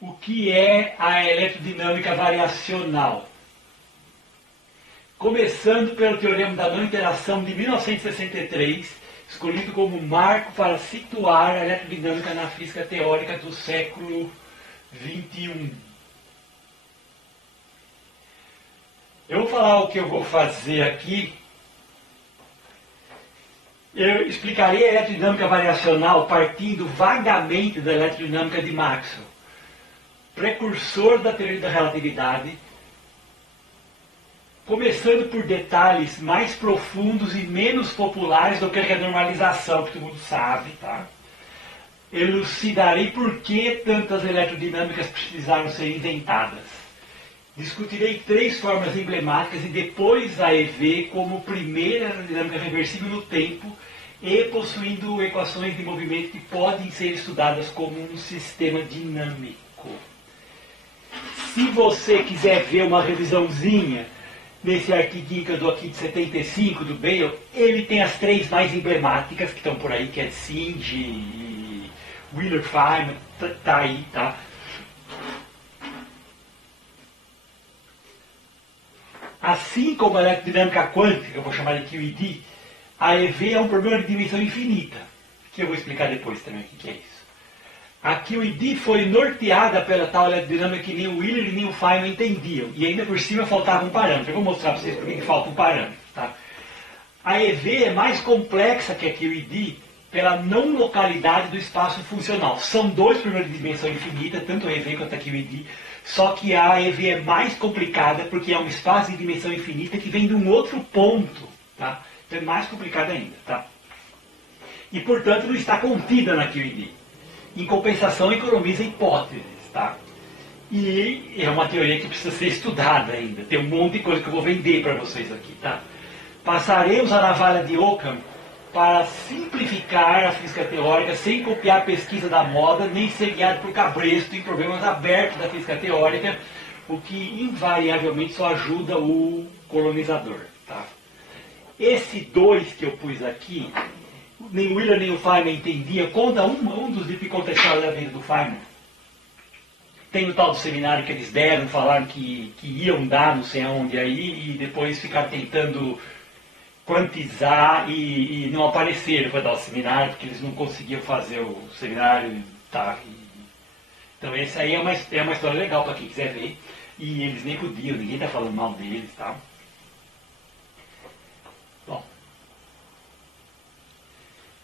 o que é a eletrodinâmica variacional. Começando pelo Teorema da Não Interação de 1963, escolhido como marco para situar a eletrodinâmica na física teórica do século XXI. Eu vou falar o que eu vou fazer aqui. Eu explicarei a eletrodinâmica variacional partindo vagamente da eletrodinâmica de Maxwell, precursor da teoria da relatividade, começando por detalhes mais profundos e menos populares do que a renormalização, que todo mundo sabe, tá? Elucidarei por que tantas eletrodinâmicas precisaram ser inventadas. Discutirei 3 formas emblemáticas e depois a EV como primeira eletrodinâmica reversível no tempo e possuindo equações de movimento que podem ser estudadas como um sistema dinâmico. Se você quiser ver uma revisãozinha nesse artigo que eu dou aqui de 75 do Bale, ele tem as 3 mais emblemáticas que estão por aí, que é Sindh e Wheeler-Feynman, tá aí, tá? Assim como a eletrodinâmica quântica, eu vou chamar de QED, a EV é um problema de dimensão infinita, que eu vou explicar depois também o que é isso. A QED foi norteada pela tal eletrodinâmica que nem o Wheeler e nem o Feynman entendiam, e ainda por cima faltava um parâmetro. Eu vou mostrar para vocês por que falta um parâmetro. Tá? A EV é mais complexa que a QED pela não localidade do espaço funcional. São 2 problemas de dimensão infinita, tanto a EV quanto a QED, só que a EV é mais complicada porque é um espaço de dimensão infinita que vem de um outro ponto. Tá? Então é mais complicada ainda. Tá? E, portanto, não está contida na QED. Em compensação, economiza hipóteses. Tá? E é uma teoria que precisa ser estudada ainda. Tem um monte de coisa que eu vou vender para vocês aqui. Tá? Passarei a usar a navalha de Occam para simplificar a física teórica sem copiar a pesquisa da moda, nem ser guiado por cabresto em problemas abertos da física teórica, o que invariavelmente só ajuda o colonizador. Tá? Esse 2 que eu pus aqui, nem o Wheeler nem o Feynman entendia, conta um dos hipercontextuais da vida do Feynman. Tem o tal do seminário que eles deram, falaram que iam dar não sei aonde aí, e depois ficaram tentando quantizar e não apareceram para dar o seminário, porque eles não conseguiam fazer o seminário. Tá? Então essa aí é uma história legal para quem quiser ver, e eles nem podiam, ninguém está falando mal deles. Tá? Bom,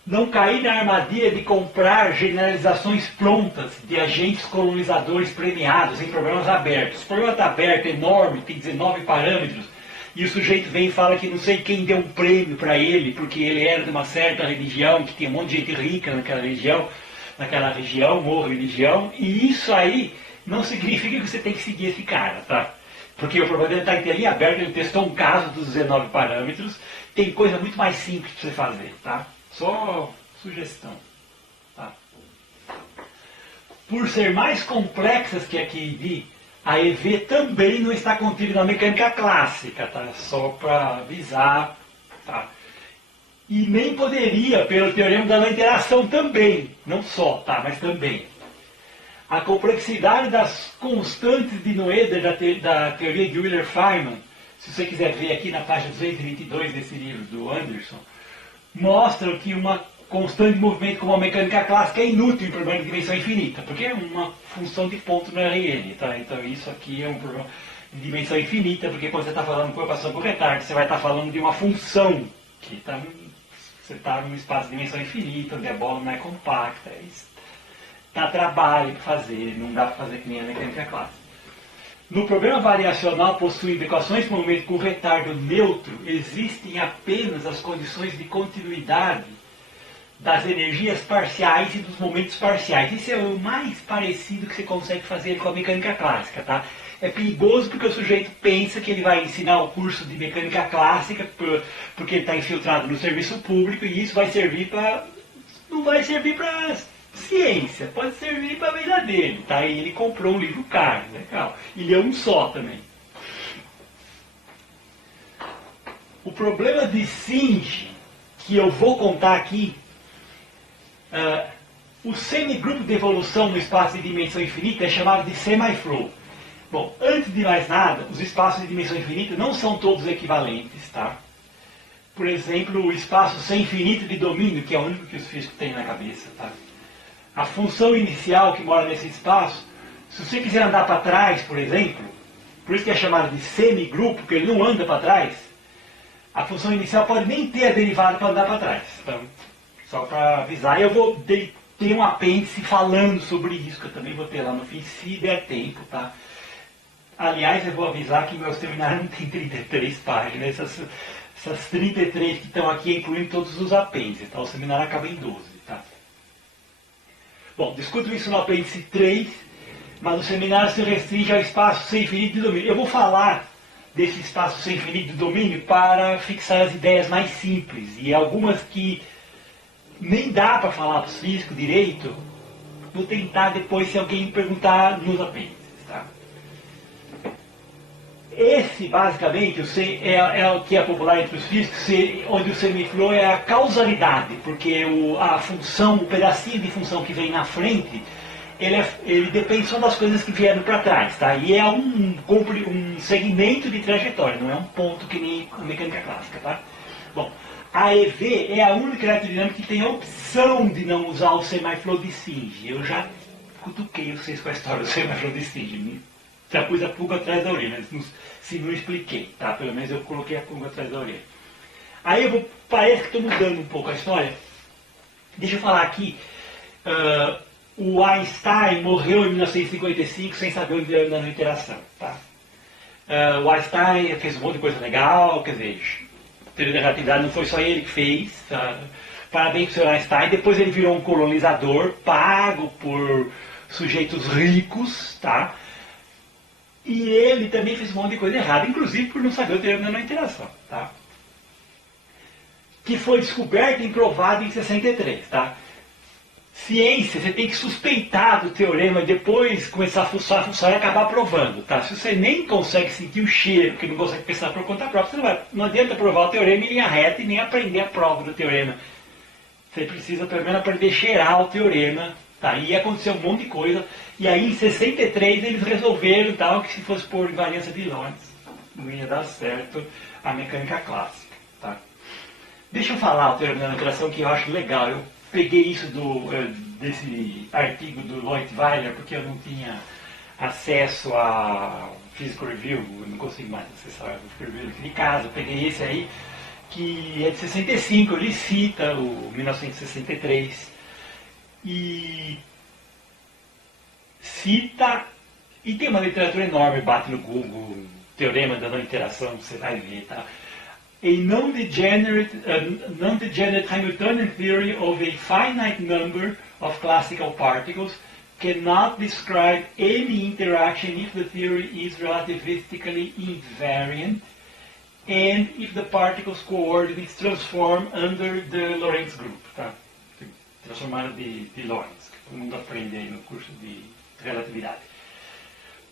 não cair na armadilha de comprar generalizações prontas de agentes colonizadores premiados em problemas abertos. O problema está aberto, enorme, tem 19 parâmetros, e o sujeito vem e fala que não sei quem deu um prêmio para ele, porque ele era de uma certa religião, que tinha um monte de gente rica naquela região ou religião, e isso aí não significa que você tem que seguir esse cara, tá? Porque o problema dele está em telinha aberta, ele testou um caso dos 19 parâmetros, tem coisa muito mais simples para você fazer, tá? Só sugestão. Tá? Por ser mais complexas que a QED, a EV também não está contida na mecânica clássica, tá? Só para avisar. Tá? E nem poderia, pelo teorema da não interação também, não só, tá? Mas também. A complexidade das constantes de Noether da teoria de Wheeler-Feynman, se você quiser ver aqui na página 222 desse livro do Anderson, mostram que uma constante de movimento como a mecânica clássica é inútil em problema de dimensão infinita, porque é uma função de ponto no RN. Tá? Então isso aqui é um problema de dimensão infinita, porque quando você está falando com equação por retardo, você vai estar falando de uma função, que você está num espaço de dimensão infinita, onde a bola não é compacta. Dá trabalho para fazer, não dá para fazer que nem a mecânica clássica. No problema variacional possuindo equações de movimento com retardo neutro, existem apenas as condições de continuidade das energias parciais e dos momentos parciais. Isso é o mais parecido que você consegue fazer com a mecânica clássica. Tá? É perigoso porque o sujeito pensa que ele vai ensinar o curso de mecânica clássica porque ele está infiltrado no serviço público, e isso vai servir para... não vai servir para ciência, pode servir para a vida dele. Tá? E ele comprou um livro caro, legal. E leu um só também. O problema de Sindh, que eu vou contar aqui, O semigrupo de evolução no espaço de dimensão infinita é chamado de semi-flow. Bom, antes de mais nada, os espaços de dimensão infinita não são todos equivalentes, tá? Por exemplo, o espaço sem infinito de domínio, que é o único que os físicos têm na cabeça, tá? A função inicial que mora nesse espaço, se você quiser andar para trás, por exemplo, por isso que é chamado de semigrupo, porque ele não anda para trás, a função inicial pode nem ter a derivada para andar para trás. Então, só para avisar, eu vou ter um apêndice falando sobre isso, que eu também vou ter lá no fim, se der tempo, tá? Aliás, eu vou avisar que meu seminário não tem 33 páginas, essas 33 que estão aqui incluem todos os apêndices, tá? O seminário acaba em 12, tá? Bom, discuto isso no apêndice 3, mas o seminário se restringe ao espaço sem infinito de domínio. Eu vou falar desse espaço sem infinito de domínio para fixar as ideias mais simples, e algumas que nem dá para falar para os físicos direito, vou tentar depois, se alguém me perguntar, nos apêndices, tá? Esse, basicamente, é o que é popular entre os físicos, onde o semiflow é a causalidade, porque a função, o pedacinho de função que vem na frente, ele depende só das coisas que vieram para trás, tá? E é um segmento de trajetória, não é um ponto que nem a mecânica clássica, tá? Bom, a EV é a única eletrodinâmica que tem a opção de não usar o semiflow de Singe. Eu já cutuquei vocês com a história do semiflow de Singe. Já pus a pulga atrás da orelha, mas se não expliquei, tá? Pelo menos eu coloquei a pulga atrás da orelha. Aí parece que estou mudando um pouco a história. Deixa eu falar aqui. O Einstein morreu em 1955 sem saber onde era na interação, tá? O Einstein fez um monte de coisa legal, quer dizer, teoria da relatividade não foi só ele que fez, tá? Parabéns para o Sr. Einstein. Depois ele virou um colonizador pago por sujeitos ricos, tá? E ele também fez um monte de coisa errada, inclusive por não saber o teorema da interação, tá? Que foi descoberto e provado em 63, tá? Ciência, você tem que suspeitar do teorema e depois começar a fuçar e acabar provando, tá? Se você nem consegue sentir o cheiro, porque não consegue pensar por conta própria, você não adianta provar o teorema em linha reta e nem aprender a prova do teorema. Você precisa pelo menos aprender a cheirar o teorema, tá? E aconteceu um monte de coisa. E aí em 63 eles resolveram tal, que se fosse por invariância de Lorentz não ia dar certo a mecânica clássica, tá? Deixa eu falar o teorema da interação que eu acho legal. Eu peguei isso desse artigo do Lloyd Weiler porque eu não tinha acesso a Physical Review, eu não consigo mais acessar o Physical Review de casa. Eu peguei esse aí, que é de 65, ele cita o 1963 e cita, e tem uma literatura enorme, bate no Google, teorema da não interação, você vai ver, tá? A non-degenerate Hamiltonian theory of a finite number of classical particles cannot describe any interaction if the theory is relativistically invariant and if the particles coordinates transform under the Lorentz group, tá? Transformaram de Lorentz, que todo mundo aprende aí no curso de relatividade.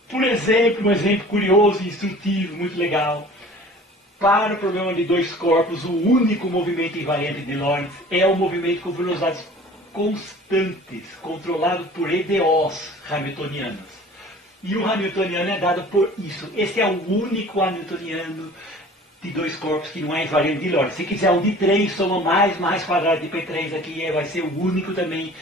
Por exemplo, um exemplo curioso e instrutivo, muito legal. Para o problema de dois corpos, o único movimento invariante de Lorentz é o movimento com velocidades constantes, controlado por EDOs hamiltonianos. E o hamiltoniano é dado por isso. Esse é o único hamiltoniano de dois corpos que não é invariante de Lorentz. Se quiser um de 3, soma mais quadrado de P3 aqui, vai ser o único também.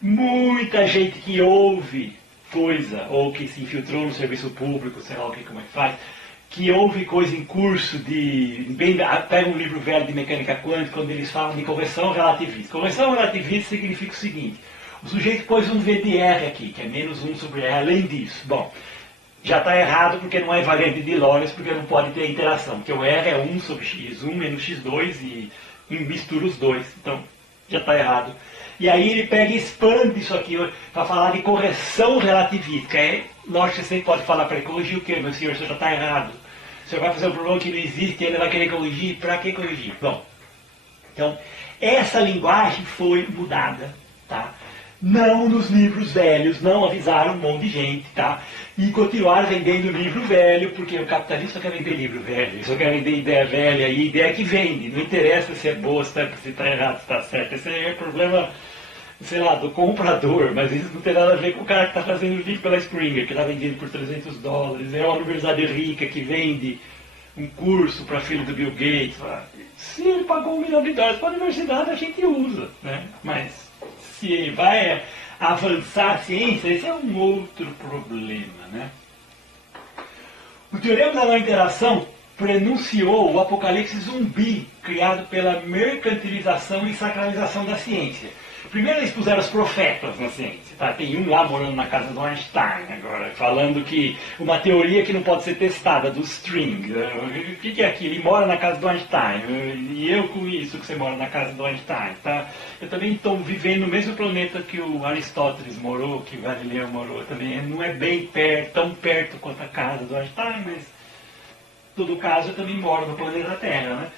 Muita gente que ouve coisa, ou que se infiltrou no serviço público, sei lá o que, como é que faz, que ouve coisa em curso pega um livro velho de mecânica quântica, quando eles falam de conversão relativista. Conversão relativista significa o seguinte: o sujeito pôs um V de R aqui, que é menos 1 sobre R, além disso. Bom, já está errado porque não é invariante de Lorentz, porque não pode ter interação, porque o R é 1 sobre x, 1 menos x2 e mistura os dois, então já está errado. E aí ele pega e expande isso aqui para falar de correção relativística. Lógico que você pode falar para ele, corrigir o quê, meu senhor? Isso já está errado. O senhor vai fazer um problema que não existe e ele vai querer corrigir. Para que corrigir? Bom, então, essa linguagem foi mudada, tá? Não nos livros velhos, não avisaram um monte de gente, tá? E continuaram vendendo livro velho, porque o capitalista só quer vender livro velho, só quer vender ideia velha e ideia que vende. Não interessa se é boa, se está errado, se está certo. Esse é o problema sei lá, do comprador, mas isso não tem nada a ver com o cara que está fazendo o livro pela Springer, que está vendendo por $300, é uma universidade rica que vende um curso para filho do Bill Gates. Se ele pagou $1 milhão para a universidade, a gente usa, né? Mas se vai avançar a ciência, esse é um outro problema, né? O teorema da não interação prenunciou o apocalipse zumbi criado pela mercantilização e sacralização da ciência. Primeiro eles puseram os profetas na ciência. Tá? Tem um lá morando na casa do Einstein agora, falando que uma teoria que não pode ser testada, do string. O que é aquilo? Ele mora na casa do Einstein. E eu com isso que você mora na casa do Einstein. Tá? Eu também estou vivendo no mesmo planeta que o Aristóteles morou, que o Galileu morou também. Não é bem perto, tão perto quanto a casa do Einstein, mas em todo caso eu também moro no planeta Terra, né?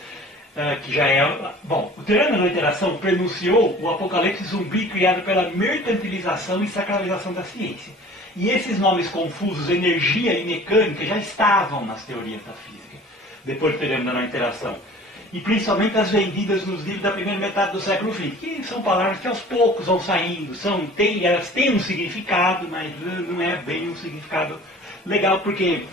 Que já é... Bom, o teorema da interação prenunciou o apocalipse zumbi criado pela mercantilização e sacralização da ciência. E esses nomes confusos, energia e mecânica, já estavam nas teorias da física, depois do teorema da não interação. E principalmente as vendidas nos livros da primeira metade do século XX, que são palavras que aos poucos vão saindo, elas têm um significado, mas não é bem um significado legal, porque...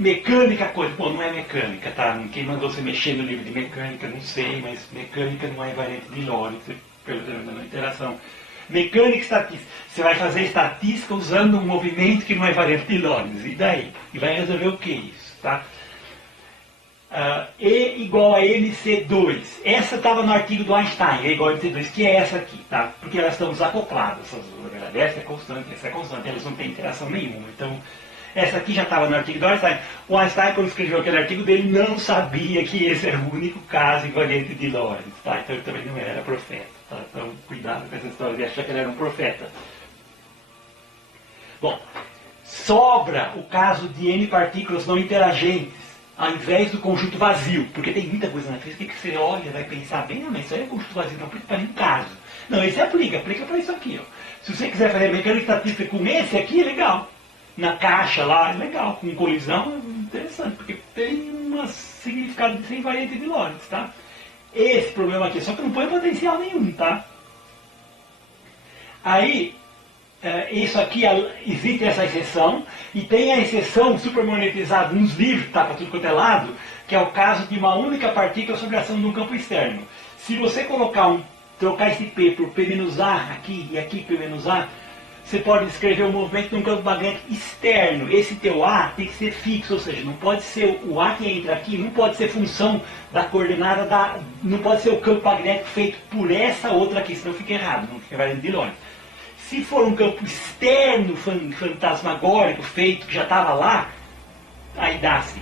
mecânica, coisa. Bom, não é mecânica, tá? Quem mandou você mexer no livro de mecânica, não sei, mas mecânica não é invariante de Lorentz, pelo teorema da interação. Mecânica e estatística. Você vai fazer estatística usando um movimento que não é invariante de Lorentz. E daí? E vai resolver o que isso, tá? E igual a MC2. Essa estava no artigo do Einstein, E igual a MC2, que é essa aqui, tá? Porque elas estão desacopladas, essas duas, na verdade. Essa é constante, elas não têm interação nenhuma. Então, essa aqui já estava no artigo do Einstein. O Einstein, quando escreveu aquele artigo dele, não sabia que esse era o único caso invariante de Lorentz. Tá? Então ele também não era profeta. Tá? Então cuidado com essa história de achar que ele era um profeta. Bom, sobra o caso de N partículas não interagentes, ao invés do conjunto vazio. Porque tem muita coisa na física que você olha e vai pensar bem, mas isso aí é conjunto vazio, não aplica para nenhum caso. Não, esse aplica para isso aqui. Ó. Se você quiser fazer mecânica estatística com esse aqui, é legal. Na caixa lá, é legal, com colisão é interessante, porque tem um significado de ser invariante de Lorentz, tá? Esse problema aqui, só que não põe potencial nenhum, tá? Aí, isso aqui, existe essa exceção, e tem a exceção supermonetizada nos livros, tá, para tudo quanto é lado, que é o caso de uma única partícula sobre a ação de um campo externo. Se você trocar esse P por P-A aqui e aqui P-A, você pode descrever o movimento de um campo magnético externo. Esse teu A tem que ser fixo, ou seja, não pode ser o A que entra aqui, não pode ser função da coordenada não pode ser o campo magnético feito por essa outra aqui, senão fica errado, não fica variante de Lorentz. Se for um campo externo fantasmagórico feito que já estava lá, aí dá-se.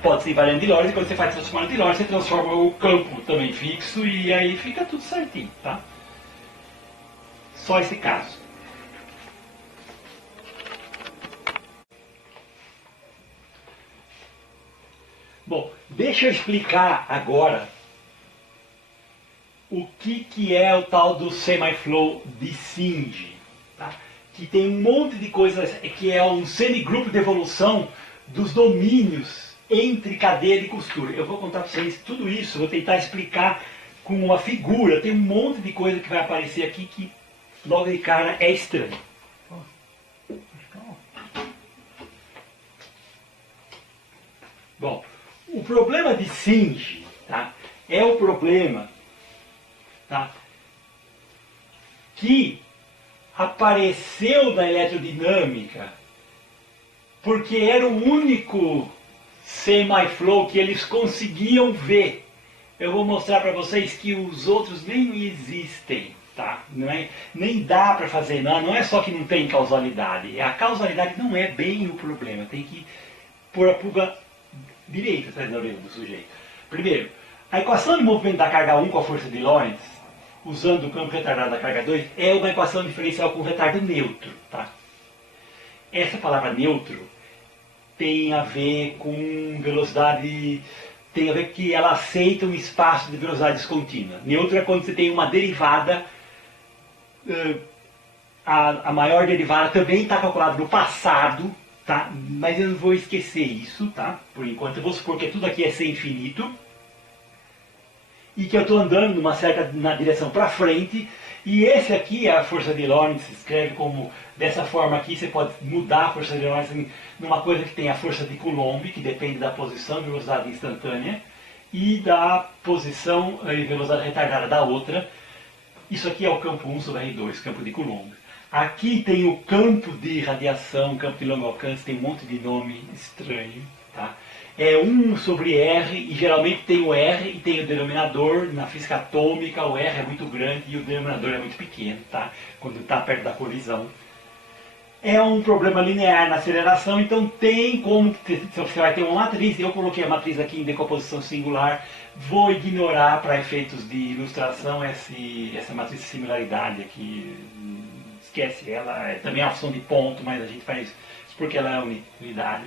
Pode ser invariante de Lorentz, e quando você faz transformando de Lorentz, você transforma o campo também fixo e aí fica tudo certinho, tá? Só esse caso. Bom, deixa eu explicar agora o que é o tal do semi-flow de Singe, tá? Que tem um monte de coisas, que é um semigrupo de evolução dos domínios entre cadeia de costura. Eu vou contar para vocês tudo isso, vou tentar explicar com uma figura, tem um monte de coisa que vai aparecer aqui que logo de cara é estranho. Bom, o problema de Singe, tá, é o problema, tá, que apareceu na eletrodinâmica porque era o único semi-flow que eles conseguiam ver. Eu vou mostrar para vocês que os outros nem existem, tá? Nem dá para fazer nada, não é só que não tem causalidade. A causalidade não é bem o problema, tem que pôr a pulga direita atrás da orelha do sujeito. Primeiro, a equação de movimento da carga 1 com a força de Lorentz, usando o campo retardado da carga 2, é uma equação diferencial com retardo neutro, tá? Essa palavra neutro tem a ver com velocidade, tem a ver que ela aceita um espaço de velocidade descontínua. Neutro é quando você tem uma derivada, a maior derivada também está calculada no passado, tá? Mas eu não vou esquecer isso, tá? Por enquanto eu vou supor que tudo aqui é ser infinito. e que eu estou andando na direção para frente, e esse aqui é a força de Lorentz, se escreve como dessa forma aqui, você pode mudar a força de Lorentz numa coisa que tem a força de Coulomb, que depende da posição e velocidade instantânea, e da posição e velocidade retardada da outra. Isso aqui é o campo 1 sobre R2, campo de Coulomb. Aqui tem o campo de radiação, campo de longo alcance, tem um monte de nome estranho, tá? É 1 sobre R, e geralmente tem o R e tem o denominador. Na física atômica o R é muito grande e o denominador é muito pequeno, tá? Quando está perto da colisão. É um problema linear na aceleração, então tem como, você vai ter uma matriz, eu coloquei a matriz aqui em decomposição singular, vou ignorar para efeitos de ilustração essa matriz de similaridade aqui, esquece ela, é também uma função de ponto, mas a gente faz isso porque ela é unidade.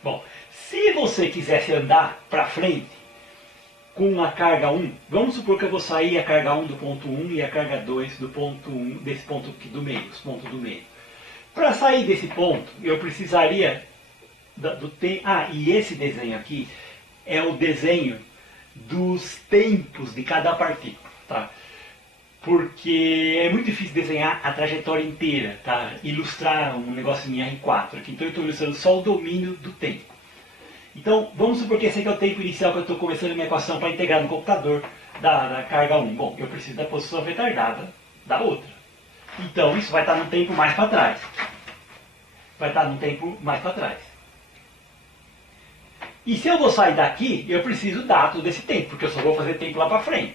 Bom, se você quisesse andar para frente com a carga 1, vamos supor que eu vou sair a carga 1 do ponto 1 e a carga 2 do ponto 1, desse ponto aqui do meio, os pontos do meio. Para sair desse ponto, eu precisaria do tempo. Ah, e esse desenho aqui é o desenho dos tempos de cada partícula, tá? Porque é muito difícil desenhar a trajetória inteira, tá? Ilustrar um negócio em R4 aqui. Então eu estou ilustrando só o domínio do tempo. Então vamos supor que esse aqui é o tempo inicial que eu estou começando a minha equação para integrar no computador da carga 1. Bom, eu preciso da posição retardada da outra. Então isso vai estar no tempo mais para trás. Vai estar no tempo mais para trás. E se eu vou sair daqui, eu preciso da todo esse tempo, porque eu só vou fazer tempo lá para frente.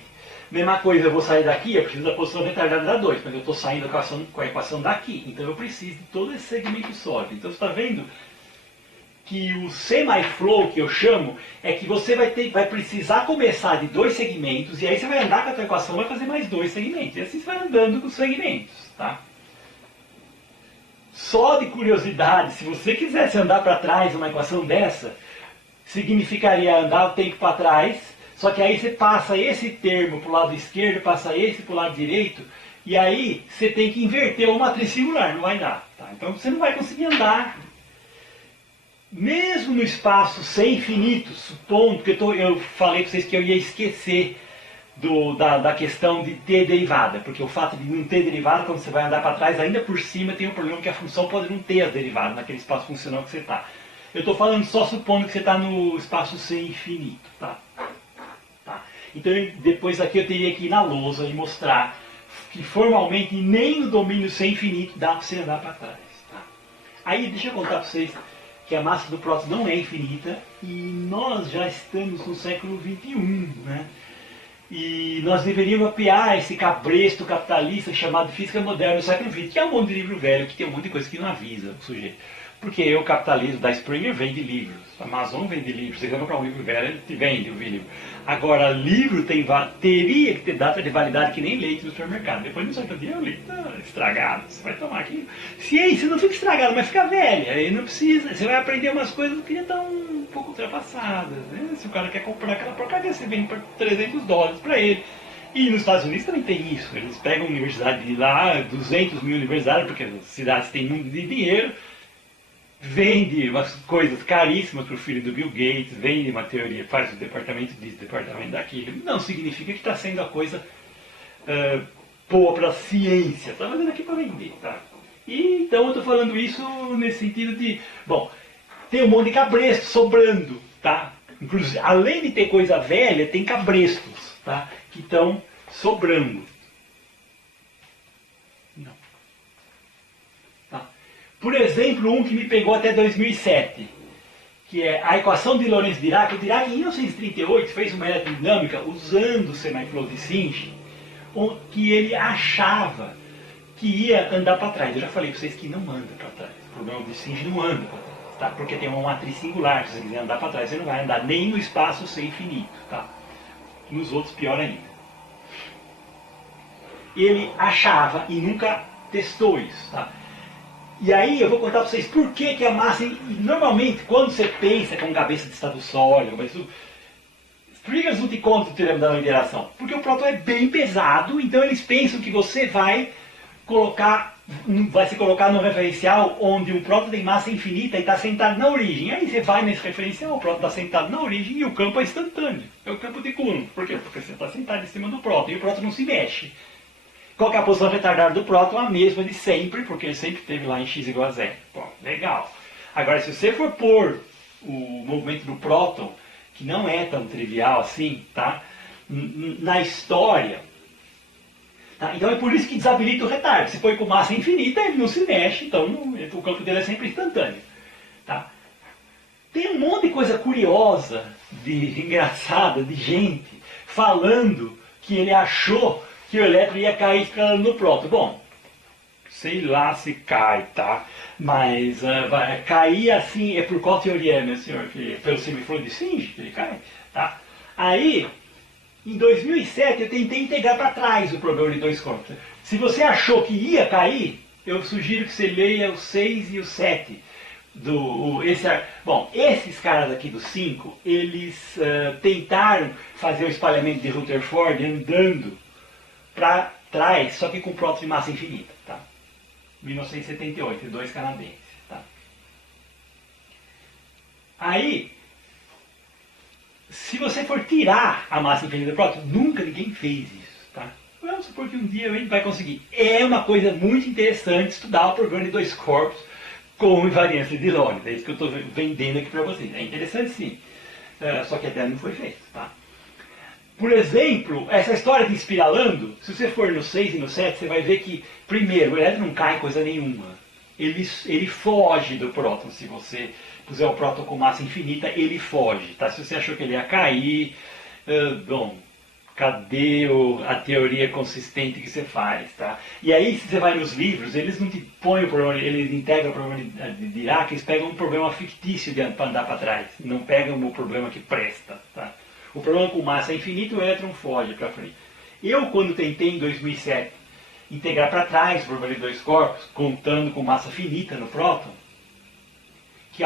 Mesma coisa, eu vou sair daqui, eu preciso da posição retardada da 2, mas eu estou saindo com a equação daqui. Então eu preciso de todo esse segmento sólido. Então você está vendo que o semi-flow, que eu chamo, é que você vai precisar começar de 2 segmentos, e aí você vai andar com a tua equação e vai fazer mais 2 segmentos. E assim você vai andando com os segmentos, tá? Só de curiosidade, se você quisesse andar para trás uma equação dessa, significaria andar o tempo para trás, só que aí você passa esse termo para o lado esquerdo, passa esse para o lado direito, e aí você tem que inverter uma matriz singular, não vai dar. Tá? Então você não vai conseguir andar. Mesmo no espaço sem infinito, supondo que eu falei para vocês que eu ia esquecer da questão de ter derivada, porque o fato de não ter derivada, quando você vai andar para trás, ainda por cima tem o problema que a função pode não ter as derivadas naquele espaço funcional que você está. Eu estou falando só supondo que você está no espaço sem infinito. Tá? Então depois aqui eu teria que ir na lousa e mostrar que formalmente nem no domínio sem infinito dá para você andar para trás. Tá? Aí deixa eu contar para vocês que a massa do próton não é infinita e nós já estamos no século XXI, né? E nós deveríamos mapear esse cabresto capitalista chamado Física Moderna do século XX, que é um monte de livro velho, que tem um monte de coisa que não avisa o sujeito. Porque o capitalismo da Springer vende livros, a Amazon vende livros, você vai comprar um livro velho, ele vende o livro. Agora, livro teria que ter data de validade que nem leite no supermercado. Depois de um certo dia o leite está estragado, você vai tomar aquilo. Ciência não fica estragado, mas fica velha, aí não precisa, você vai aprender umas coisas que já estão um pouco ultrapassadas. Né? Se o cara quer comprar aquela porcaria, você vende por $300 para ele. E nos Estados Unidos também tem isso, eles pegam a universidade de lá, 200 mil universidades, porque as cidades têm muito de dinheiro, vende umas coisas caríssimas para o filho do Bill Gates, vende uma teoria, faz o departamento disso, o departamento daquilo. Não significa que está sendo a coisa boa para a ciência, está fazendo aqui para vender. Tá? E, então eu estou falando isso nesse sentido de, bom, tem um monte de cabresto sobrando, tá? Inclusive, além de ter coisa velha, tem cabrestos, tá? Que estão sobrando. Por exemplo, um que me pegou até 2007, que é a equação de Lorentz-Dirac. O Dirac, em 1938, fez uma aerodinâmica usando o semi-flow de Singe, que ele achava que ia andar para trás. Eu já falei para vocês que não anda para trás. O problema de Singe não anda para trás, tá? Porque tem uma matriz singular. Se você quiser andar para trás, você não vai andar nem no espaço sem infinito. Tá? Nos outros, pior ainda. Ele achava e nunca testou isso. Tá? E aí eu vou contar para vocês por que a massa, normalmente quando você pensa com cabeça de estado sólido, por que eles não te contam o teorema da não interação? Porque o próton é bem pesado, então eles pensam que você vai colocar vai se colocar no referencial onde um próton tem massa infinita e está sentado na origem. Aí você vai nesse referencial, o próton está sentado na origem e o campo é instantâneo. É o campo de Coulomb. Por quê? Porque você está sentado em cima do próton e o próton não se mexe. Qual que é a posição retardada do próton? A mesma de sempre, porque ele sempre esteve lá em x igual a zero. Bom, legal. Agora, se você for pôr o movimento do próton, que não é tão trivial assim, tá? Na história. Tá? Então é por isso que desabilita o retardo. Se põe com massa infinita, ele não se mexe, então o campo dele é sempre instantâneo. Tá? Tem um monte de coisa curiosa, engraçada, de gente falando que ele achou que o elétron ia cair escalando no próton. Bom, sei lá se cai, tá? Mas cair assim é por qual teoria, meu senhor? Pelo semifluido de Singe que ele cai? Tá? Aí, em 2007, eu tentei integrar para trás o problema de dois corpos. Se você achou que ia cair, eu sugiro que você leia o 6 e o 7. Bom, esses caras aqui do 5, eles tentaram fazer o espalhamento de Rutherford andando para trás, só que com próton de massa infinita. Tá? 1978, dois canadenses. Tá? Aí, se você for tirar a massa infinita do próton, nunca ninguém fez isso. Tá? Vamos supor que um dia a gente vai conseguir. É uma coisa muito interessante estudar o problema de dois corpos com invariância de Lorentz. É isso que eu estou vendendo aqui para vocês. É interessante sim, só que até não foi feito. Tá? Por exemplo, essa história de espiralando, se você for no 6 e no 7, você vai ver que, primeiro, o elétron não cai em coisa nenhuma. Ele foge do próton. Se você puser o próton com massa infinita, ele foge. Tá? Se você achou que ele ia cair, bom, cadê a teoria consistente que você faz? Tá? E aí, se você vai nos livros, eles não te põem o problema, eles integram o problema de Dirac, eles pegam um problema fictício para andar para trás. Não pegam o problema que presta. Tá? O problema com massa é infinito, o elétron foge para frente. Eu, quando tentei em 2007 integrar para trás o problema de dois corpos, contando com massa finita no próton, que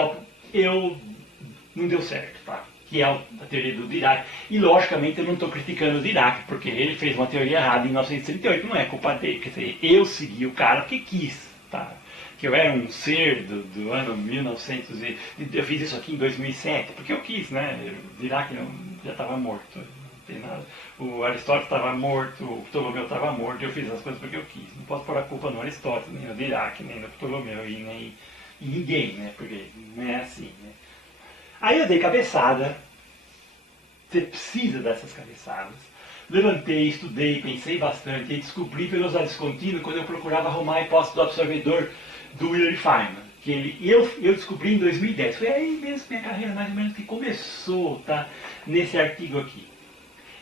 não deu certo, tá? Que é a teoria do Dirac. E, logicamente, eu não estou criticando o Dirac, porque ele fez uma teoria errada em 1938, não é culpa dele. Quer dizer, eu segui o cara porque quis, tá? Que eu era um ser do ano 1900 eu fiz isso aqui em 2007, porque eu quis, né? O Dirac já estava morto, não tem nada. O Aristóteles estava morto, o Ptolomeu estava morto, eu fiz as coisas porque eu quis. Não posso pôr a culpa no Aristóteles, nem no Dirac, nem no Ptolomeu e nem em ninguém, né? Porque não é assim, né? Aí eu dei cabeçada, você precisa dessas cabeçadas. Levantei, estudei, pensei bastante e descobri velocidade contínua quando eu procurava arrumar a hipótese do absorvedor do Willard Feynman. Eu descobri em 2010. Foi aí mesmo minha carreira mais ou menos que começou, tá? Nesse artigo aqui.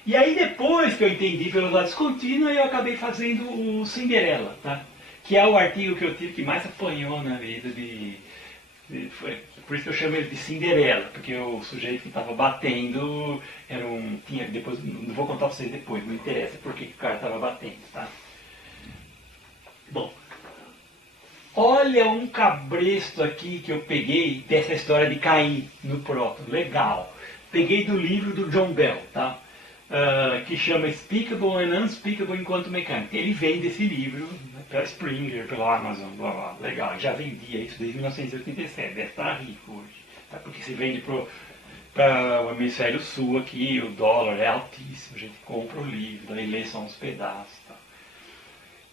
E aí depois que eu entendi velocidade contínua, eu acabei fazendo o Cinderella, tá? Que é o artigo que eu tive que mais apanhou na vida por isso que eu chamo ele de Cinderela, porque o sujeito que estava batendo depois, não vou contar para vocês depois, não interessa porque o cara estava batendo, tá? Bom, olha um cabresto aqui que eu peguei dessa história de cair no próton, legal. Peguei do livro do John Bell, tá? Que chama Speakable and Unspeakable in Quantum Mechanics. Ele vem desse livro, né, pela Springer, pela Amazon, blá blá, legal. Já vendia isso desde 1987, deve estar rico hoje. Tá? Porque se vende para o hemisfério sul aqui, o dólar é altíssimo, a gente compra o livro, daí lê só uns pedaços. Tá?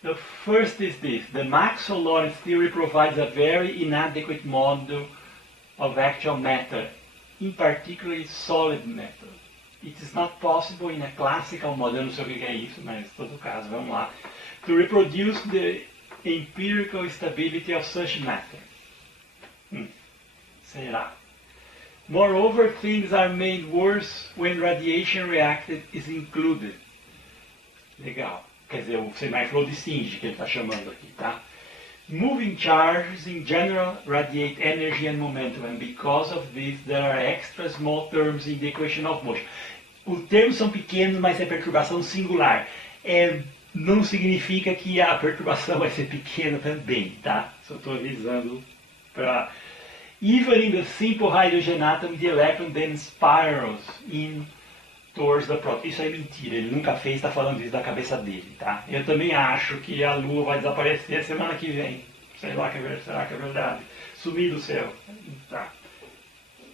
The first is this: the Maxwell-Lorentz theory provides a very inadequate model of actual matter, in particular solid matter. It is not possible in a classical model, eu não sei o que é isso, mas em todo caso, vamos lá, to reproduce the empirical stability of such matter. Será? Moreover, things are made worse when radiation reacted is included. Legal. Quer dizer, o semiflow de Singe, que ele está chamando aqui, tá? Moving charges in general radiate energy and momentum, and because of this there are extra small terms in the equation of motion. Os termos são pequenos, mas é perturbação singular. Não significa que a perturbação vai ser pequena também, tá? Só estou avisando para... Even in the simple hydrogen atom, the electron then spirals in vetores da prótona. Isso é mentira, ele nunca fez, está falando isso da cabeça dele, tá? Eu também acho que a Lua vai desaparecer semana que vem. Sei lá que é verdade, será que é verdade? Sumir do céu. Tá.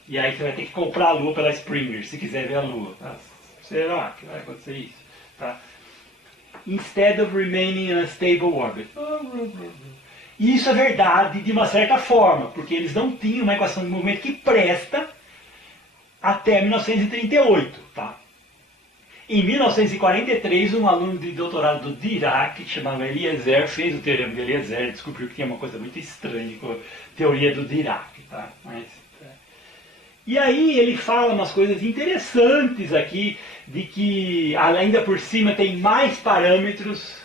E aí você vai ter que comprar a Lua pela Springer, se quiser ver a Lua. Tá? Será que vai acontecer isso? Tá? Instead of remaining in a stable orbit. E isso é verdade de uma certa forma, porque eles não tinham uma equação de movimento que presta até 1938. Tá? Em 1943, um aluno de doutorado do Dirac, que chamava Eliezer, fez o teorema de Eliezer e descobriu que tinha uma coisa muito estranha com a teoria do Dirac. Tá? E aí ele fala umas coisas interessantes aqui, de que ainda por cima tem mais parâmetros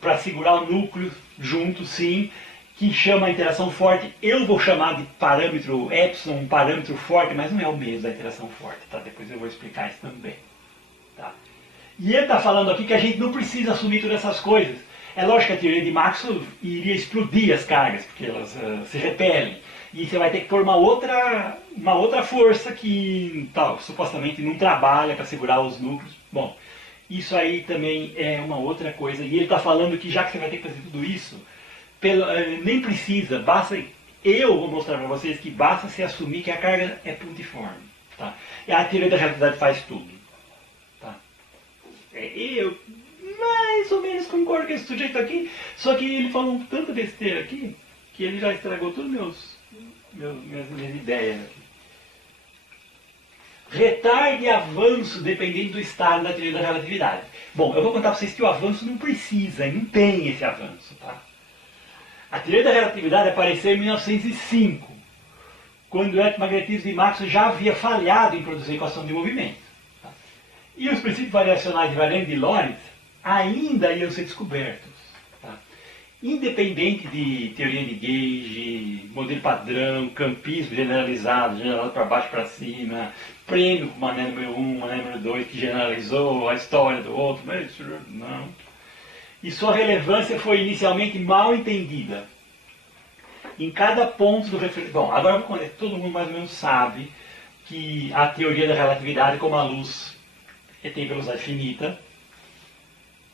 para segurar o núcleo junto, sim, que chama a interação forte. Eu vou chamar de parâmetro epsilon, um parâmetro forte, mas não é o mesmo da interação forte, tá? Depois eu vou explicar isso também. Tá? E ele está falando aqui que a gente não precisa assumir todas essas coisas. É lógico que a teoria de Maxwell iria explodir as cargas, porque elas se repelem. E você vai ter que pôr uma outra força que supostamente não trabalha para segurar os núcleos. Bom, isso aí também é uma outra coisa. E ele está falando que já que você vai ter que fazer tudo isso, nem precisa, basta. Eu vou mostrar para vocês que basta se assumir que a carga é pontiforme. Tá? E a teoria da relatividade faz tudo. Tá? Eu mais ou menos concordo com esse sujeito aqui, só que ele falou um tanto besteira aqui que ele já estragou todas minhas ideias aqui. Retardo e avanço dependendo do estado da teoria da relatividade. Bom, eu vou contar para vocês que o avanço não precisa, não tem esse avanço. Tá? A teoria da relatividade apareceu em 1905, quando o eletromagnetismo de Maxwell já havia falhado em produzir equação de movimento. Tá? E os princípios variacionais invariantes de Lorentz ainda iam ser descobertos. Independente de teoria de gauge, modelo padrão, campismo generalizado para baixo para cima, prêmio com mané número 1, mané número 2, que generalizou a história do outro, mas não. E sua relevância foi inicialmente mal entendida. Em cada ponto do referencial. Bom, agora todo mundo mais ou menos sabe que a teoria da relatividade, como a luz tem velocidade finita,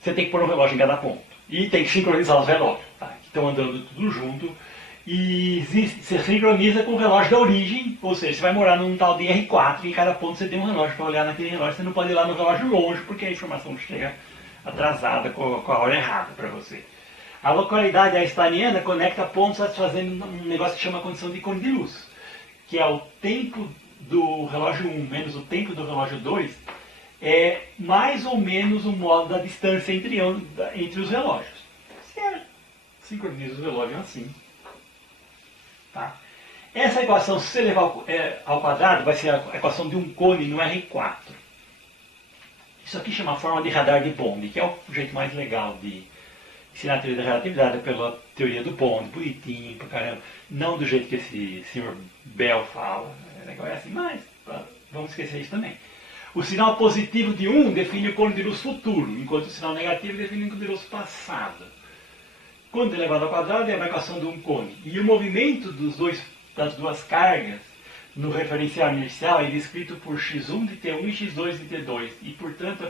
você tem que pôr um relógio em cada ponto. E tem que sincronizar os relógios, tá? Que estão andando tudo junto. E você sincroniza com o relógio da origem, ou seja, você vai morar num tal de R4 e em cada ponto você tem um relógio para olhar naquele relógio. Você não pode ir lá no relógio longe, porque a informação chega atrasada com a hora errada para você. A localidade einsteiniana conecta pontos satisfazendo um negócio que chama condição de cone de luz, que é o tempo do relógio 1 menos o tempo do relógio 2, é mais ou menos o modo da distância entre os relógios. Certo? Sincroniza os relógios assim. Tá? Essa equação, se você levar ao quadrado, vai ser a equação de um cone no R4. Isso aqui chama forma de radar de Bond, que é o jeito mais legal de ensinar a teoria da relatividade, pela teoria do Bond, bonitinho pra caramba. Não do jeito que esse Sr. Bell fala. É legal, é assim, mas vamos esquecer isso também. O sinal positivo de 1 define o cone de luz futuro, enquanto o sinal negativo define o cone de luz passado. Quando elevado ao quadrado é a equação de um cone. E o movimento das duas cargas no referencial inicial é descrito por x1 de T1 e x2 de T2. E, portanto,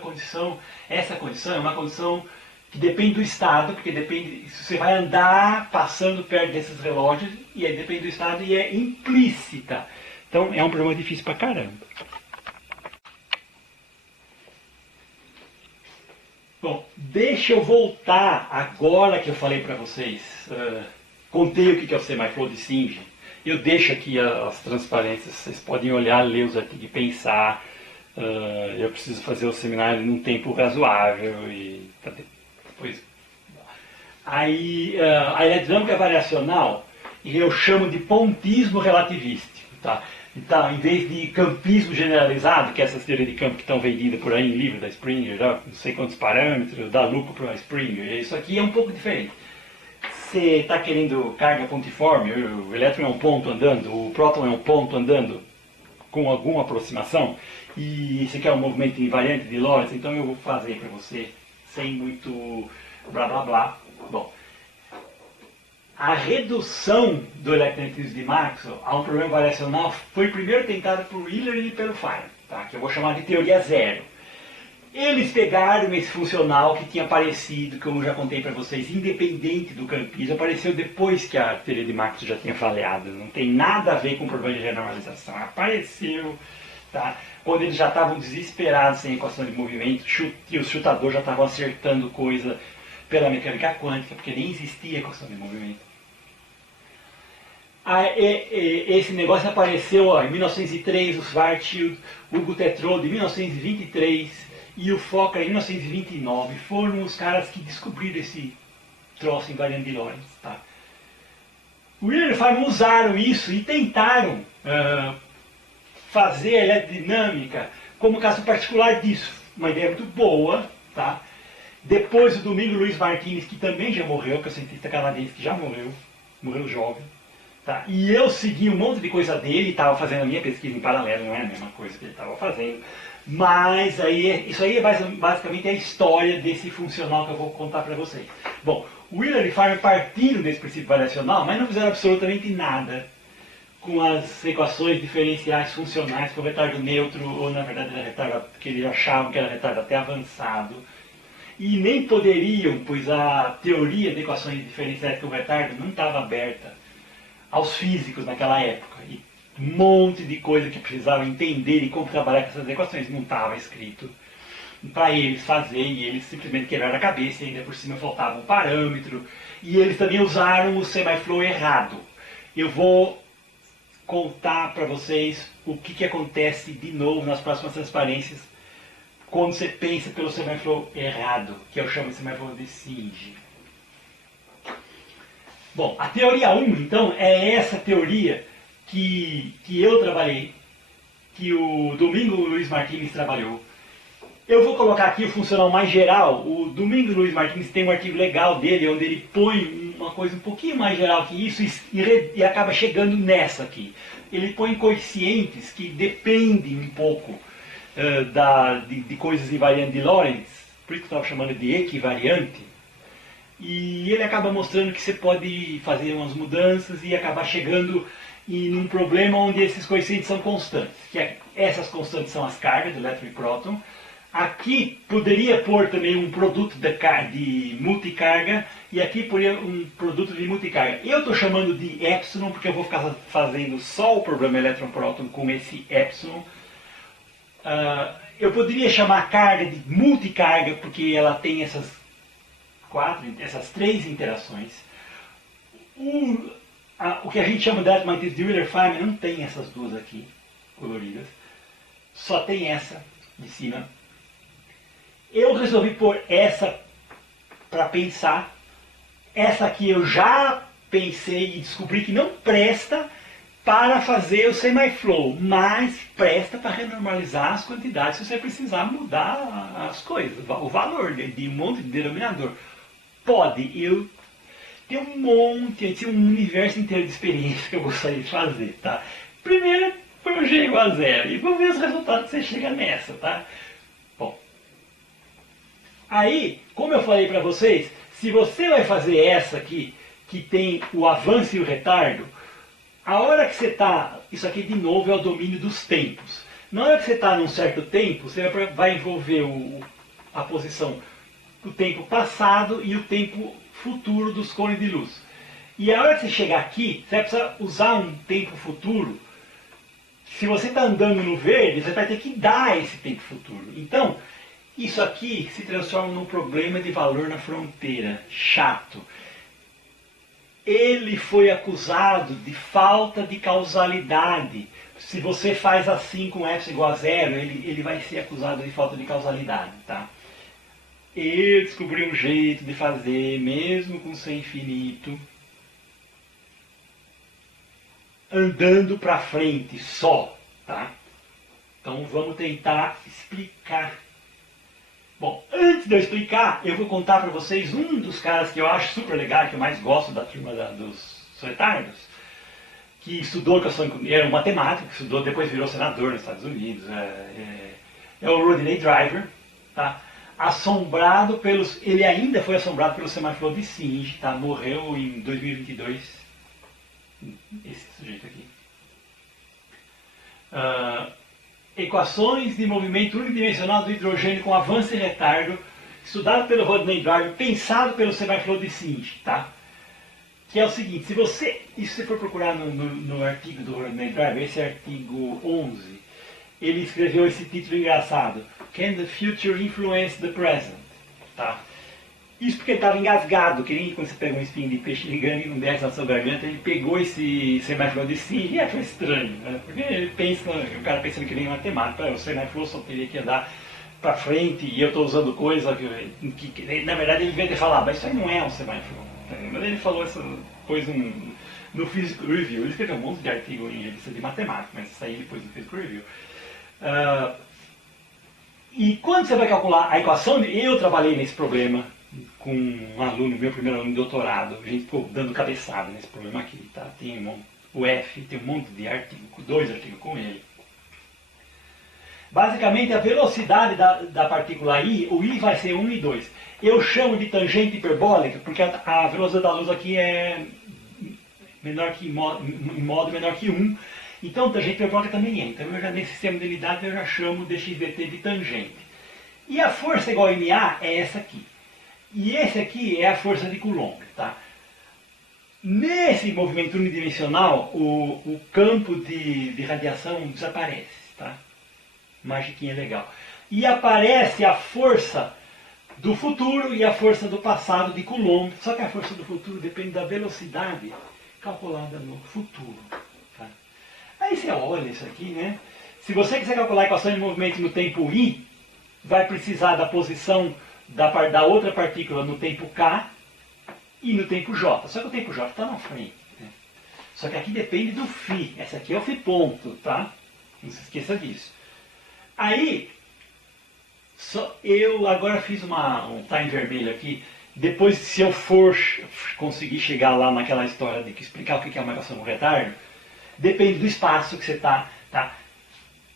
essa condição é uma condição que depende do estado, porque depende se você vai andar passando perto desses relógios, e aí depende do estado e é implícita. Então, é um problema difícil pra caramba. Bom, deixa eu voltar agora que eu falei para vocês, contei o que é o semi-flow de Singer. Eu deixo aqui as transparências, vocês podem olhar, ler os artigos e pensar. Eu preciso fazer o seminário num tempo razoável e depois. Aí a eletrodinâmica variacional eu chamo de pontismo relativístico, tá? Então, em vez de campismo generalizado, que é essas teorias de campo que estão vendidas por aí em livro da Springer, não sei quantos parâmetros, da lupa para a Springer, isso aqui é um pouco diferente. Você está querendo carga pontiforme, o elétron é um ponto andando, o próton é um ponto andando com alguma aproximação, e você quer um movimento invariante de Lorentz, então eu vou fazer para você, sem muito blá blá blá. Bom, a redução do eletromagnetismo de Maxwell a um problema variacional foi primeiro tentada por Hillary e pelo Feynman. tá? Que eu vou chamar de teoria zero. Eles pegaram esse funcional que tinha aparecido, que eu já contei para vocês, independente do campismo, apareceu depois que a teoria de Maxwell já tinha falhado, não tem nada a ver com o problema de renormalização, apareceu, tá? Quando eles já estavam desesperados sem equação de movimento, e os chutadores já estavam acertando coisa pela mecânica quântica, porque nem existia equação de movimento. Esse negócio apareceu em 1903, o Schwarzschild, o Hugo Tetrode em 1923 e o Fokker em 1929 foram os caras que descobriram esse troço invariante de Lorentz. Tá? O Wheeler e Feynman usaram isso e tentaram fazer a eletrodinâmica como caso particular disso. Uma ideia muito boa. Tá? Depois o Domingo Luiz Martins, que também já morreu, que é um cientista canadense que já morreu jovem. Tá? E eu segui um monte de coisa dele e estava fazendo a minha pesquisa em paralelo, não é a mesma coisa que ele estava fazendo. Mas isso aí é basicamente a história desse funcional que eu vou contar para vocês. Bom, Wheeler e Feynman partiram desse princípio variacional, mas não fizeram absolutamente nada com as equações diferenciais funcionais com o retardo neutro, ou na verdade era retardo que eles achavam que era retardo até avançado. E nem poderiam, pois a teoria de equações diferenciais com o retardo não estava aberta aos físicos naquela época. E um monte de coisa que precisavam entender e como trabalhar com essas equações não estava escrito para eles fazer, e eles simplesmente quebraram a cabeça e ainda por cima faltava um parâmetro. E eles também usaram o semiflow errado. Eu vou contar para vocês o que acontece de novo nas próximas transparências quando você pensa pelo semiflow errado, que eu chamo de semiflow de Singe. Bom, a teoria 1, então, é essa teoria que eu trabalhei, que o Domingo Luiz Martins trabalhou. Eu vou colocar aqui o funcional mais geral. O Domingo Luiz Martins tem um artigo legal dele, onde ele põe uma coisa um pouquinho mais geral que isso e acaba chegando nessa aqui. Ele põe coeficientes que dependem um pouco de coisas invariantes de Lorentz, por isso que eu estava chamando de equivariante. E ele acaba mostrando que você pode fazer umas mudanças e acabar chegando em um problema onde esses coeficientes são constantes. Essas constantes são as cargas de elétron e próton. Aqui poderia pôr também um produto de multicarga e aqui poderia um produto de multicarga. Eu estou chamando de epsilon porque eu vou ficar fazendo só o problema elétron-próton com esse epsilon. Eu poderia chamar a carga de multicarga porque ela tem essas três interações. O que a gente chama de eletromagnetismo de Wheeler-Feynman não tem essas duas aqui, coloridas. Só tem essa de cima. Eu resolvi pôr essa para pensar. Essa aqui eu já pensei e descobri que não presta para fazer o semiflow, mas presta para renormalizar as quantidades se você precisar mudar as coisas, o valor de um monte de denominador. Pode, eu tenho um monte, tem um universo inteiro de experiência que eu gostaria de fazer, tá? Primeiro, põe o G igual a zero e vamos ver os resultados que você chega nessa, tá? Bom, aí, como eu falei para vocês, se você vai fazer essa aqui, que tem o avanço e o retardo, a hora que você está, isso aqui de novo é o domínio dos tempos. Na hora que você está num certo tempo, você vai envolver a posição o tempo passado e o tempo futuro dos cones de luz. E a hora que você chegar aqui, você vai precisar usar um tempo futuro. Se você está andando no verde, você vai ter que dar esse tempo futuro. Então, isso aqui se transforma num problema de valor na fronteira. Chato. Ele foi acusado de falta de causalidade. Se você faz assim com f igual a zero, ele vai ser acusado de falta de causalidade. Tá? Eu descobri um jeito de fazer, mesmo com C infinito, andando para frente só, tá? Então vamos tentar explicar. Bom, antes de eu explicar, eu vou contar para vocês um dos caras que eu acho super legal, que eu mais gosto da turma dos retardos, que estudou, era um matemático, que estudou, depois virou senador nos Estados Unidos, é o Rodney Driver, tá? Assombrado pelos... Ele ainda foi assombrado pelo semiflow de Singe, tá? Morreu em 2022. Esse sujeito aqui. Equações de movimento unidimensional do hidrogênio com avanço e retardo, estudado pelo Rodney Drive, pensado pelo Semi-Flow de Singe, tá? Que é o seguinte, se você for procurar no artigo do Rodney Drive, esse artigo 11, ele escreveu esse título engraçado, Can the Future Influence the Present? Tá? Isso porque ele estava engasgado, que nem quando você pega um espinho de peixe ligando e não desce na sua garganta, ele pegou esse Semi-Flow de Singe e achou estranho, né? Porque ele pensa, o cara pensando que nem matemática, o Semi-Flow só teria que andar para frente e eu estou usando coisa que na verdade ele devia ter falado, mas isso aí não é um Semi-Flow. Mas ele falou essa coisa no Physical Review. Ele escreveu um monte de artigo em revista de matemática, mas isso aí depois no Physical Review. E quando você vai calcular a equação, eu trabalhei nesse problema com um aluno, meu primeiro aluno de doutorado, a gente ficou dando cabeçada nesse problema aqui, tá? Tem o F, tem um monte de artigo, 2 artigos com ele. Basicamente, a velocidade da partícula I, o I vai ser 1 e 2. Eu chamo de tangente hiperbólica porque a velocidade da luz aqui é menor que, em modo menor que 1. Então, tangente hiperbólica também é. Então, nesse sistema de unidades, eu já chamo dx dt de tangente. E a força igual a MA é essa aqui. E esse aqui é a força de Coulomb, tá? Nesse movimento unidimensional, o campo de radiação desaparece, tá? Magiquinha legal. E aparece a força do futuro e a força do passado de Coulomb. Só que a força do futuro depende da velocidade calculada no futuro. Tá? Aí você olha isso aqui, né? Se você quiser calcular a equação de movimento no tempo I, vai precisar da posição da outra partícula no tempo K e no tempo J. Só que o tempo J está na frente. Né? Só que aqui depende do φ. Essa aqui é o φ ponto, tá? Não se esqueça disso. Aí, eu agora fiz um time vermelho aqui. Depois, se eu for conseguir chegar lá naquela história de explicar o que é uma equação com retardo, depende do espaço que você está. Tá?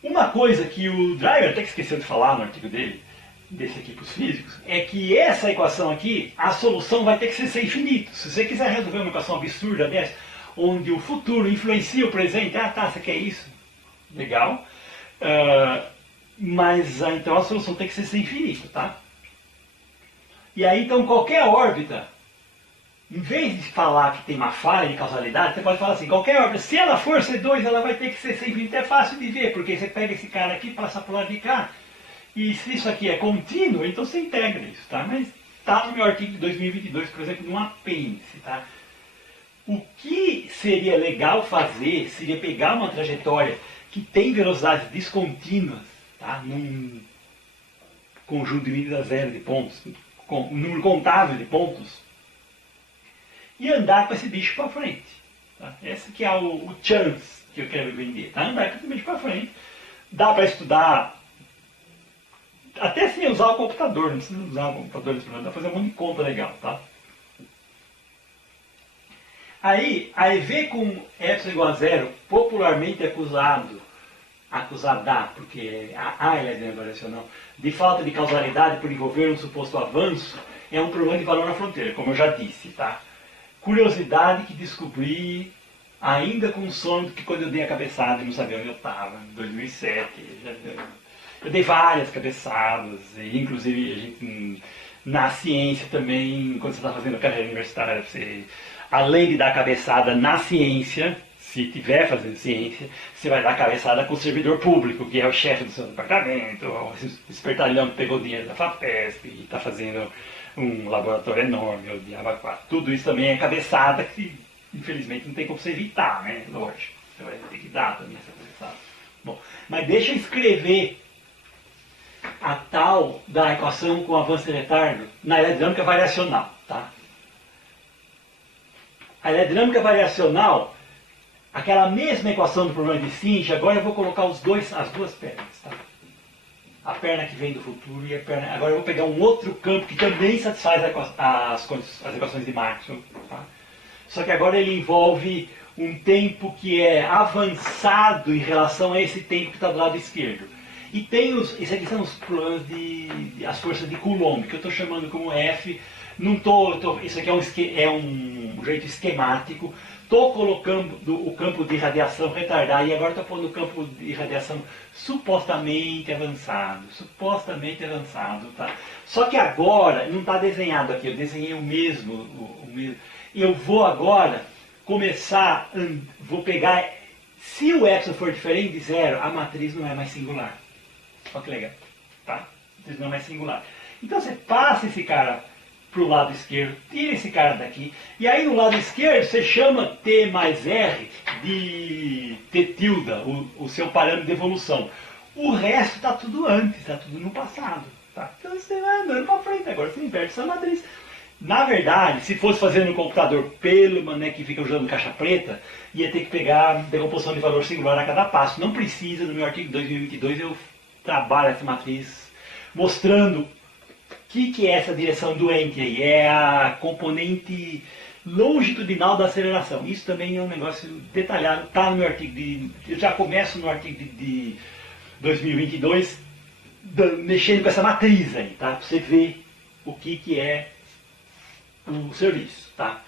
Uma coisa que o Driver até que esqueceu de falar no artigo dele, desse aqui para os físicos, é que essa equação aqui, a solução vai ter que ser infinito. Se você quiser resolver uma equação absurda dessa, onde o futuro influencia o presente, tá, você quer isso? Legal. Mas então a solução tem que ser infinita, tá? E aí então qualquer órbita, em vez de falar que tem uma falha de causalidade, você pode falar assim, qualquer órbita, se ela for C2, ela vai ter que ser infinita. É fácil de ver, porque você pega esse cara aqui, passa para o lado de cá, e se isso aqui é contínuo, então você integra isso, tá? Mas está no meu artigo de 2022, por exemplo, num apêndice, tá? O que seria legal fazer seria pegar uma trajetória que tem velocidades descontínuas, tá? Num conjunto de medidas zero de pontos, com um número contável de pontos, e andar com esse bicho para frente. Tá? Esse que é o chance que eu quero vender. Tá? Andar com esse bicho para frente. Dá para estudar até sem usar o computador, não precisa usar o computador, dá para fazer um monte de conta legal. Tá? Aí, a EV com epsilon igual a zero, popularmente acusada, porque a é variacional, de falta de causalidade por envolver um suposto avanço, é um problema de valor na fronteira, como eu já disse, tá? Curiosidade que descobri ainda com sono, que quando eu dei a cabeçada e não sabia onde eu estava, em 2007, eu dei várias cabeçadas, e inclusive a gente, na ciência também, quando você está fazendo carreira universitária, você, além de dar cabeçada na ciência, se estiver fazendo ciência, você vai dar cabeçada com o servidor público, que é o chefe do seu departamento, o espertalhão que pegou dinheiro da FAPESP e está fazendo um laboratório enorme, o Diaba 4. Tudo isso também é cabeçada que, infelizmente, não tem como você evitar, né? Lógico, você vai ter que dar também essa cabeçada. Bom, mas deixa eu escrever a tal da equação com avanço e retardo na eletrodinâmica variacional, tá? A eletrodinâmica variacional, aquela mesma equação do problema de Singe, agora eu vou colocar as duas pernas, tá? A perna que vem do futuro e a perna... Agora eu vou pegar um outro campo que também satisfaz as equações de Maxwell, tá? Só que agora ele envolve um tempo que é avançado em relação a esse tempo que está do lado esquerdo. E tem esses aqui são os problemas as forças de Coulomb, que eu estou chamando como F, Não isso aqui é um jeito esquemático. Estou colocando o campo de radiação retardado e agora estou pondo o campo de radiação supostamente avançado. Supostamente avançado, tá? Só que agora, não está desenhado aqui, eu desenhei o mesmo. Eu vou agora começar, vou pegar, se o epsilon for diferente de zero, a matriz não é mais singular. Olha que legal, tá? A matriz não é mais singular. Então você passa esse cara para o lado esquerdo, tira esse cara daqui, e aí no lado esquerdo você chama T mais R de T tilde, o seu parâmetro de evolução. O resto está tudo antes, está tudo no passado. Tá? Então você vai andando para frente, agora você inverte essa matriz. Na verdade, se fosse fazer no computador pelo mané que fica usando caixa preta, ia ter que pegar decomposição de valor singular a cada passo. Não precisa, no meu artigo 2022 eu trabalho essa matriz mostrando o que é essa direção doente aí. É a componente longitudinal da aceleração. Isso também é um negócio detalhado, está no meu artigo eu já começo no artigo de 2022 mexendo com essa matriz aí, tá? Para você ver o que é o serviço, tá?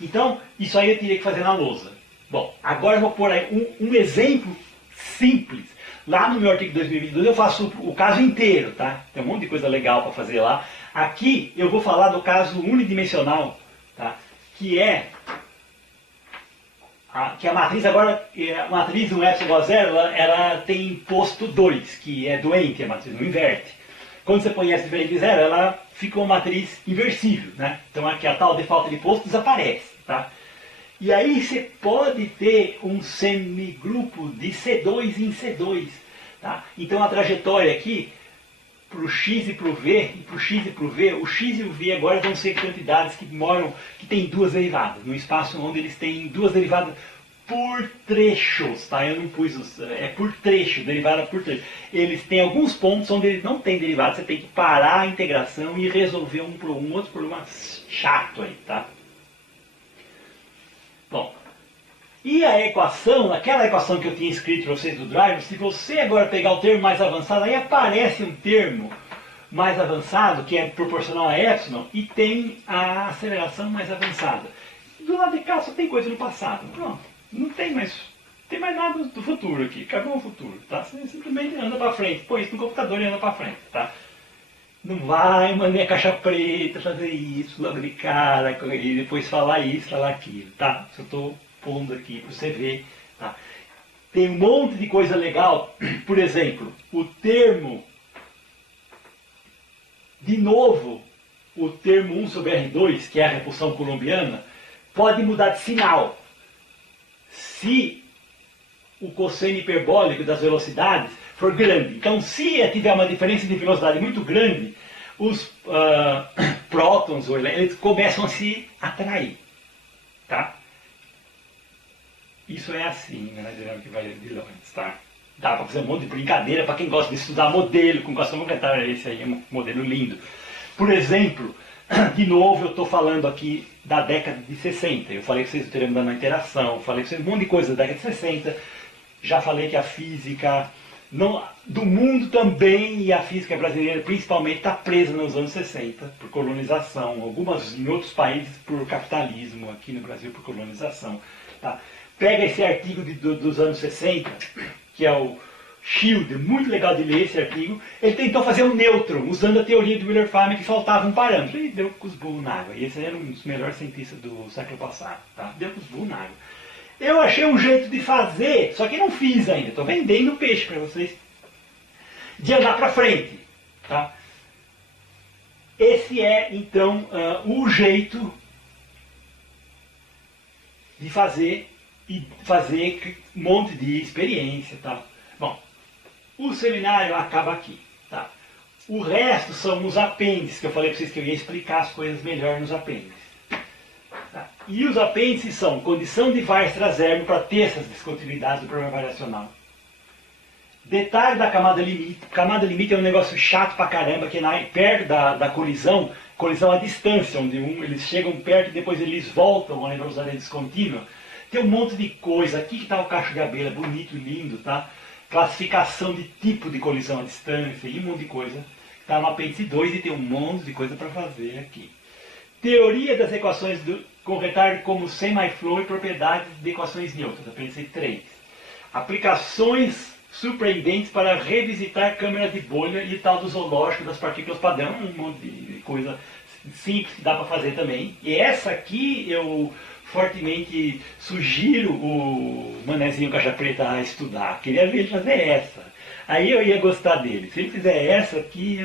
Então, isso aí eu teria que fazer na lousa. Bom, agora eu vou pôr aí um exemplo simples. Lá no meu artigo 2022 eu faço o caso inteiro, tá? Tem um monte de coisa legal para fazer lá. Aqui eu vou falar do caso unidimensional, tá? Que a matriz agora, a matriz 1 epsilon igual a zero, ela tem posto 2, que é doente, a matriz não inverte. Quando você põe S diferente de zero, ela fica uma matriz inversível, né? Então aqui a tal de falta de posto desaparece, tá? E aí você pode ter um semigrupo de C2 em C2, tá? Então a trajetória aqui, para o X e para o V, e para o X e para o V, o X e o V agora vão ser quantidades que têm duas derivadas, num espaço onde eles têm duas derivadas por trechos, tá? Eu não pus é por trecho, derivada por trecho. Eles têm alguns pontos onde eles não têm derivada, você tem que parar a integração e resolver um outro problema chato aí, tá? Bom, e a equação, aquela equação que eu tinha escrito para vocês do driver, se você agora pegar o termo mais avançado, aí aparece um termo mais avançado, que é proporcional a epsilon, e tem a aceleração mais avançada. Do lado de cá só tem coisa no passado, pronto. Não tem mais nada do futuro aqui, acabou o futuro, tá? Você simplesmente anda para frente, põe isso no computador e anda para frente, tá? Não vai mandar a caixa preta fazer isso logo de cara, e depois falar isso, falar aquilo, tá? Eu estou pondo aqui para você ver, tá? Tem um monte de coisa legal, por exemplo, o termo, de novo, o termo 1 sobre R2, que é a repulsão coulombiana, pode mudar de sinal. Se o cosseno hiperbólico das velocidades for grande. Então, se tiver uma diferença de velocidade muito grande, os prótons, eles começam a se atrair. Tá? Isso é assim, né, na dinâmica de Lorentz, tá? Dá para fazer um monte de brincadeira para quem gosta de estudar modelo com equação complementar. Esse aí é um modelo lindo. Por exemplo, de novo eu estou falando aqui da década de 60. Eu falei que vocês teriam dando a interação, falei que vocês um monte de coisa da década de 60. Já falei que a física do mundo também, e a física brasileira principalmente, está presa nos anos 60 por colonização. Algumas em outros países por capitalismo, aqui no Brasil por colonização. Tá? Pega esse artigo dos anos 60, que é o Shield, muito legal de ler esse artigo. Ele tentou fazer um nêutron, usando a teoria do Miller-Feynman, que faltava um parâmetro. E deu cusburro na água. E esse era um dos melhores cientistas do século passado. Tá? Deu cusburro na água. Eu achei um jeito de fazer, só que não fiz ainda. Estou vendendo peixe para vocês. De andar para frente. Tá? Esse é, então, o jeito de fazer um monte de experiência. Tá? Bom, o seminário acaba aqui. Tá? O resto são os apêndices, que eu falei para vocês que eu ia explicar as coisas melhor nos apêndices. Tá? E os apêndices são condição de Weierstrass-Zerbo para ter essas descontinuidades do problema variacional. Detalhe da camada limite. Camada limite é um negócio chato pra caramba, que perto da colisão à distância, onde eles chegam perto e depois eles voltam a velocidade descontínua. Tem um monte de coisa. Aqui que está o cacho de abelha, bonito e lindo, tá? Classificação de tipo de colisão à distância e um monte de coisa. Está no apêndice 2 e tem um monte de coisa para fazer aqui. Teoria das equações com retardo como semi-flow e propriedades de equações neutras, apêndice 3. Aplicações surpreendentes para revisitar câmeras de bolha e tal do zoológico das partículas padrão, um monte de coisa simples que dá para fazer também. E essa aqui eu fortemente sugiro o Manezinho Caixa Preta a estudar. Queria ver ele fazer essa. Aí eu ia gostar dele. Se ele fizer essa aqui,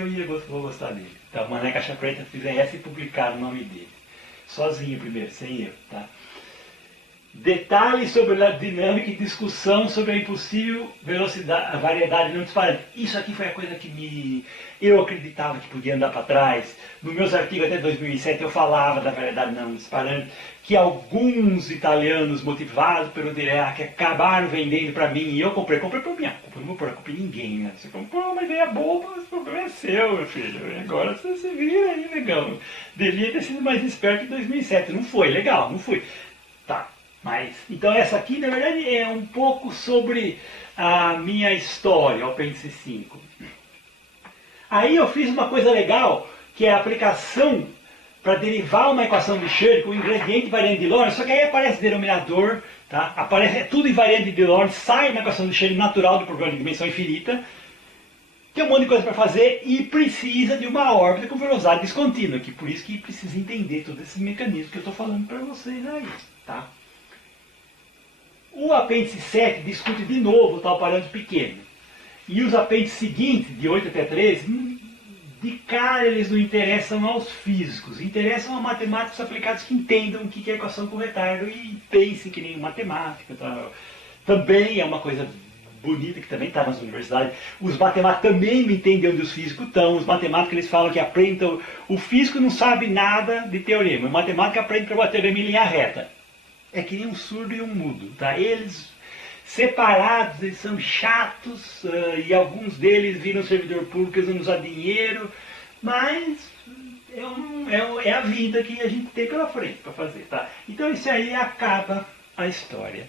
vou gostar dele. Então, o Mané Caixa Preta fizer essa e publicar o nome dele. Sozinho primeiro, sem eu, tá? Detalhes sobre a dinâmica e discussão sobre a impossível velocidade, a variedade não disparante. Isso aqui foi a coisa que eu acreditava que podia andar para trás. Nos meus artigos até 2007 eu falava da variedade não disparante, que alguns italianos motivados pelo Dirac acabaram vendendo para mim, e eu comprei por minha culpa, não vou pôr a culpa em ninguém, né? Você comprou uma ideia boba, mas o problema é seu, meu filho. Agora você se vira aí, negão. Devia ter sido mais esperto em 2007. Não foi, legal, não fui. Tá. Mas, então essa aqui, na verdade, é um pouco sobre a minha história, o apêndice 5. Aí eu fiz uma coisa legal, que é a aplicação para derivar uma equação de Schrödinger com ingrediente invariante de Lorentz, só que aí aparece denominador, tá? Aparece tudo invariante de Lorentz, sai na equação de Schrödinger natural do problema de dimensão infinita, tem um monte de coisa para fazer e precisa de uma órbita com velocidade descontínua, que por isso que precisa entender todos esses mecanismos que eu estou falando para vocês aí, tá? O apêndice 7 discute de novo o tal parâmetro pequeno. E os apêndices seguintes, de 8 até 13, de cara eles não interessam aos físicos, interessam a matemáticos aplicados que entendam o que é equação com retardo e pensem que nem matemática. Tá? Também é uma coisa bonita que também está nas universidades. Os matemáticos também não entendem onde os físicos estão. Os matemáticos eles falam que aprendem. O físico não sabe nada de teorema. O matemático aprende para bater teorema em linha reta. É que nem um surdo e um mudo. Tá? Eles, separados, eles são chatos, e alguns deles viram servidor público, eles não usam dinheiro, mas é a vida que a gente tem pela frente para fazer. Tá? Então isso aí acaba a história.